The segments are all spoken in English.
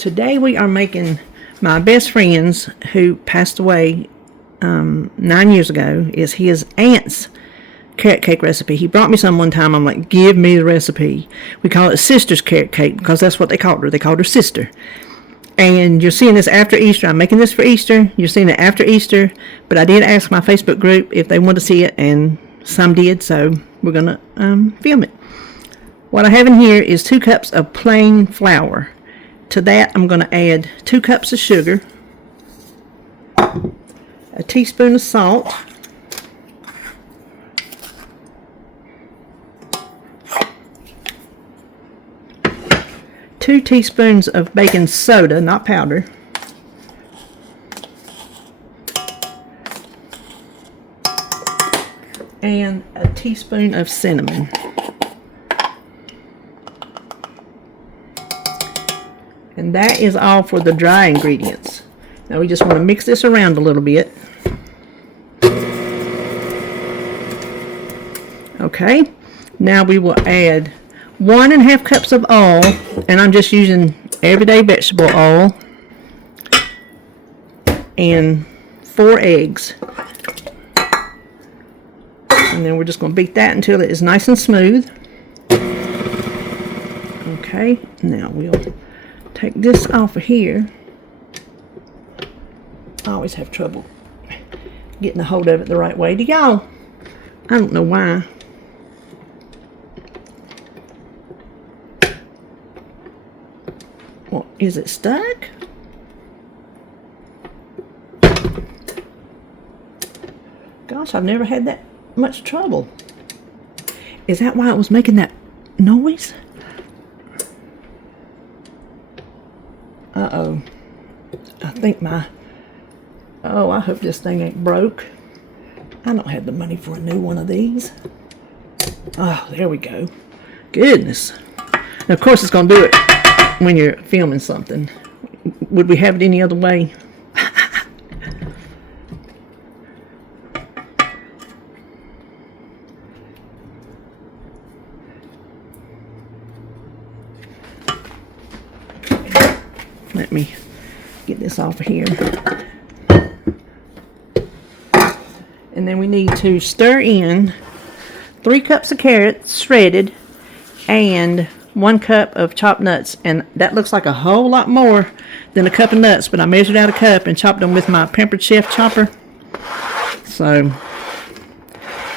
Today we are making my best friend's, who passed away 9 years ago, is his aunt's carrot cake recipe. He brought me some one time. I'm like, give me the recipe. We call it Sister's carrot cake because that's what they called her. They called her Sister. And you're seeing this after Easter. I'm making this for Easter. You're seeing it after Easter. But I did ask my Facebook group if they want to see it, and some did, so we're going to film it. What I have in here is 2 cups of plain flour. To that, I'm going to add 2 cups of sugar, a teaspoon of salt, two teaspoons of baking soda, not powder, and a teaspoon of cinnamon. And that is all for the dry ingredients. Now we just want to mix this around a little bit. Okay, now we will add 1.5 cups of oil, and I'm just using everyday vegetable oil, and 4 eggs. And then we're just going to beat that until it is nice and smooth. Okay, now we'll take this off of here. I always have trouble getting a hold of it the right way. Do y'all? I don't know why. Well, is it stuck? Gosh, I've never had that much trouble. Is that why it was making that noise? Uh-oh. I think I hope this thing ain't broke. I don't have the money for a new one of these. Oh, there we go. Goodness. And of course it's going to do it when you're filming something. Would we have it any other way? Let me get this off of here. And then we need to stir in 3 cups of carrots shredded and 1 cup of chopped nuts. And that looks like a whole lot more than a cup of nuts, but I measured out a cup and chopped them with my Pampered Chef chopper. So,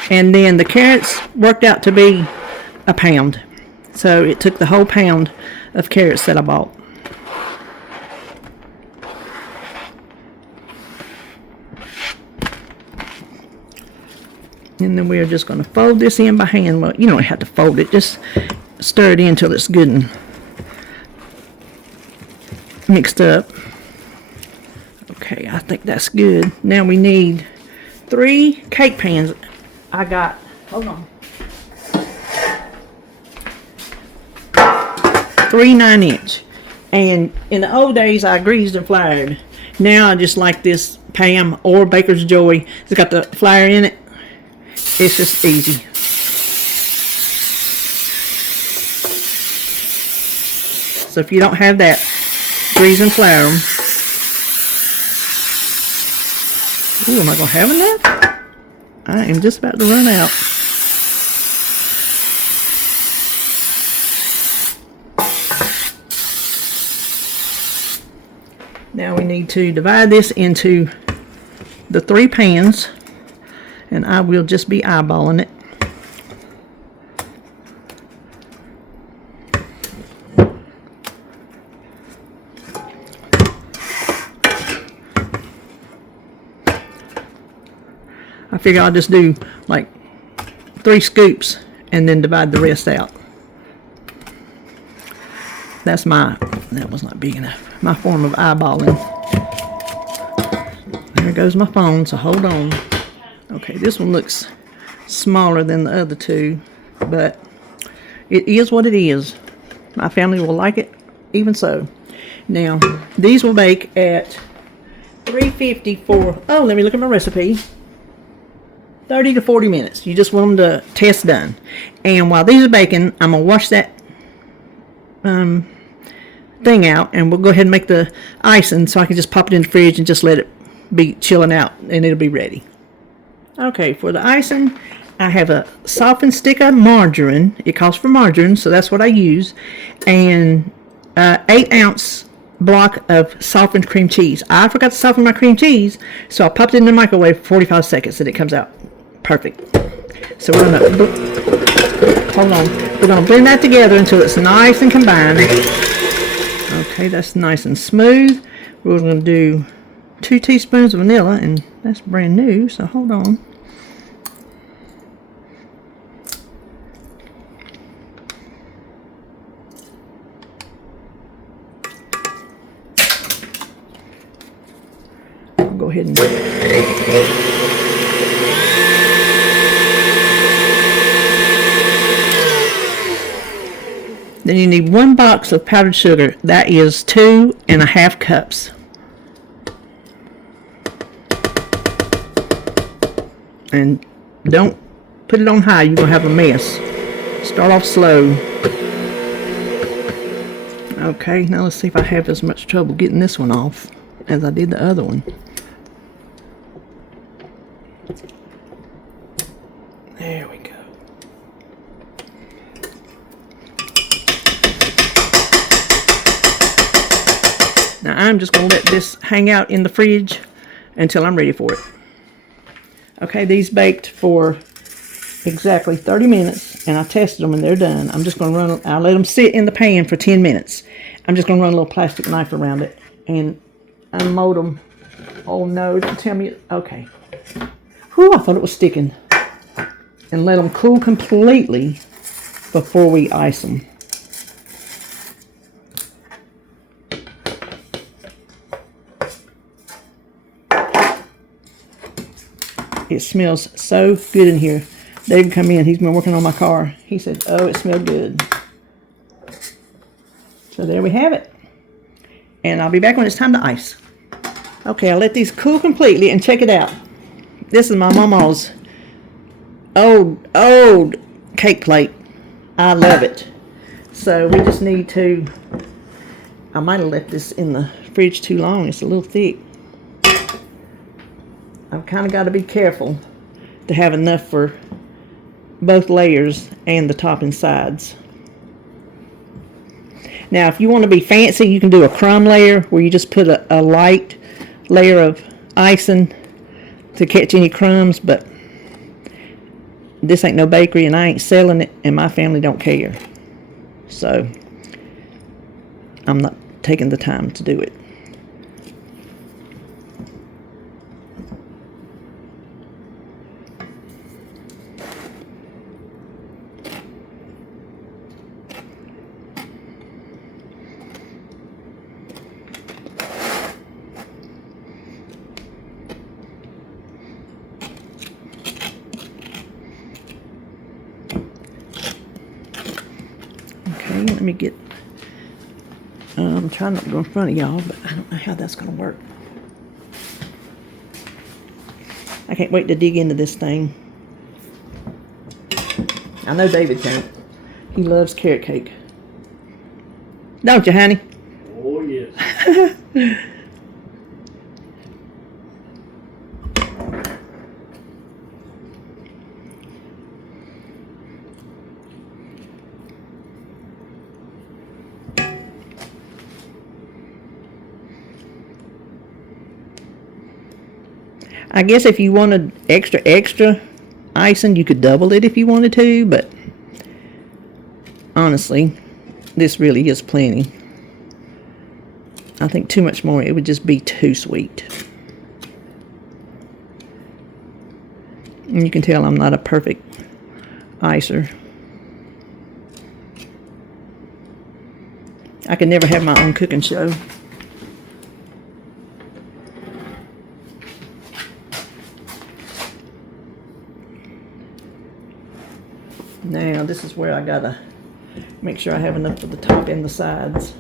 and then the carrots worked out to be a pound. So it took the whole pound of carrots that I bought. And then we're just going to fold this in by hand. Well, you don't have to fold it. Just stir it in until it's good and mixed up. Okay, I think that's good. Now we need 3 cake pans. I got, hold on, 3 9-inch. And in the old days, I greased and floured. Now I just like this Pam or Baker's Joy. It's got the flour in it. It's just easy. So if you don't have that, grease and flour them. Ooh, am I going to have enough? I am just about to run out. Now we need to divide this into the 3 pans. And I will just be eyeballing it. I figure I'll just do like 3 scoops and then divide the rest out. That was not big enough. My form of eyeballing. There goes my phone, so hold on. Okay, this one looks smaller than the other 2, but it is what it is. My family will like it, even so. Now, these will bake at 350 for, oh, let me look at my recipe. 30 to 40 minutes. You just want them to test done. And while these are baking, I'm going to wash that thing out, and we'll go ahead and make the icing so I can just pop it in the fridge and just let it be chilling out, and it'll be ready. Okay, for the icing, I have a softened stick of margarine. It calls for margarine, so that's what I use, and 8-ounce block of softened cream cheese. I forgot to soften my cream cheese, so I popped it in the microwave for 45 seconds, and it comes out perfect. So we're gonna hold on. We're gonna blend that together until it's nice and combined. Okay, that's nice and smooth. We're gonna do 2 teaspoons of vanilla, and that's brand new, so hold on. I'll go ahead and then you need 1 box of powdered sugar. That is 2½ cups. And don't put it on high, you're going to have a mess. Start off slow. Okay, now let's see if I have as much trouble getting this one off as I did the other one. There we go. Now I'm just going to let this hang out in the fridge until I'm ready for it. Okay, these baked for exactly 30 minutes, and I tested them and they're done. I'm just going to run, I'll let them sit in the pan for 10 minutes. I'm just going to run a little plastic knife around it and unmold them. Oh no, don't tell me. Okay. Whew, I thought it was sticking. And let them cool completely before we ice them. It smells so good in here. David come in. He's been working on my car. He said, oh, it smelled good. So there we have it. And I'll be back when it's time to ice. Okay, I'll let these cool completely and check it out. This is my mama's old cake plate. I love it. So we just need to, I might have left this in the fridge too long. It's a little thick. I've kind of got to be careful to have enough for both layers and the top and sides. Now, if you want to be fancy, you can do a crumb layer where you just put a light layer of icing to catch any crumbs, but this ain't no bakery and I ain't selling it, and my family don't care. So I'm not taking the time to do it. Okay, let me get, I'm trying not to go in front of y'all, but I don't know how that's going to work. I can't wait to dig into this thing. I know David can't. He loves carrot cake. Don't you, honey? Oh, yes. I guess if you wanted extra icing, you could double it if you wanted to, but honestly, this really is plenty. I think too much more, it would just be too sweet. And you can tell I'm not a perfect icer. I could never have my own cooking show. Now, this is where I gotta make sure I have enough for the top and the sides.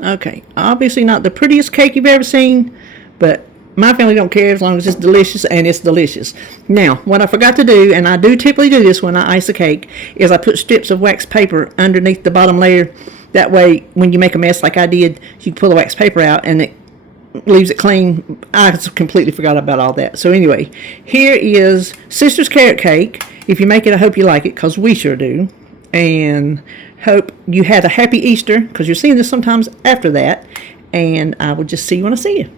Okay, obviously not the prettiest cake you've ever seen, but my family don't care as long as it's delicious, and it's delicious. Now, what I forgot to do, and I do typically do this when I ice a cake, is I put strips of wax paper underneath the bottom layer. That way, when you make a mess like I did, you pull the wax paper out and it leaves it clean. I completely forgot about all that. So anyway, here is Sister's Carrot Cake. If you make it, I hope you like it, because we sure do. And hope you had a happy Easter, because you're seeing this sometimes after that. And I will just see you when I see you.